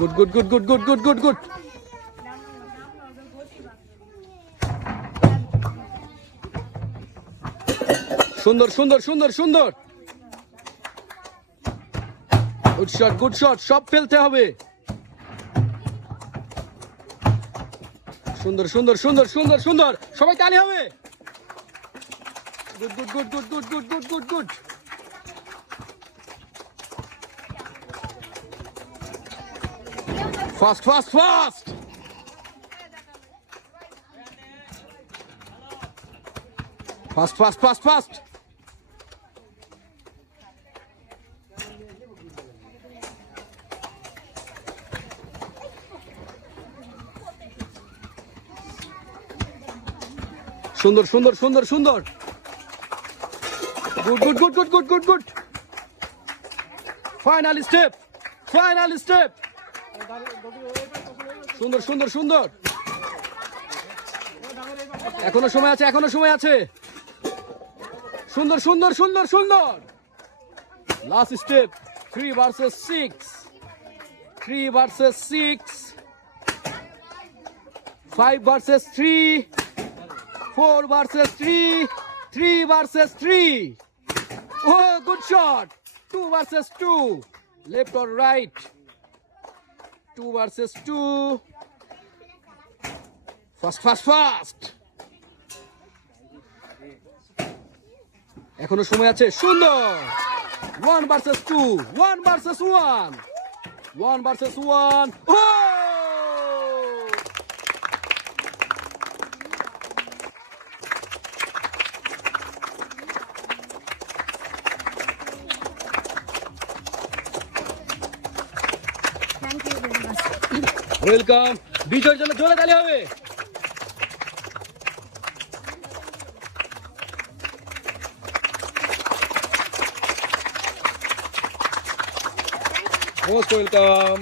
Good good good good good good good good. সুন্দর সুন্দর সুন্দর সুন্দর। গুড শট গুড শট, সব ফেলতে হবে। সুন্দর সুন্দর সুন্দর সুন্দর সুন্দর, সবাই তালি হবে। Good good good good good good good good good. Fast fast fast. Fast fast fast fast. সুন্দর সুন্দর সুন্দর সুন্দর। Good good good good good good good. Final step, final step. সুন্দর সুন্দর সুন্দর। এখনো সময় আছে, এখনো সময় আছে। সুন্দর সুন্দর সুন্দর সুন্দর। লাস্ট স্টেপ, 3 ভার্সেস 6, 3 ভার্সেস 6, 5 ভার্সেস 3, 4 versus 3, 3 versus 3. Oh, good shot. 2 versus 2. Left or right? 2 versus 2. Fast, fast, fast. এখনো সময় আছে। সুন্দর। 1 versus 2, 1 versus 1, 1 versus 1. Oh! ওয়েলকাম। বিজয়ের জন্য জোরে তালি হবে। Most welcome.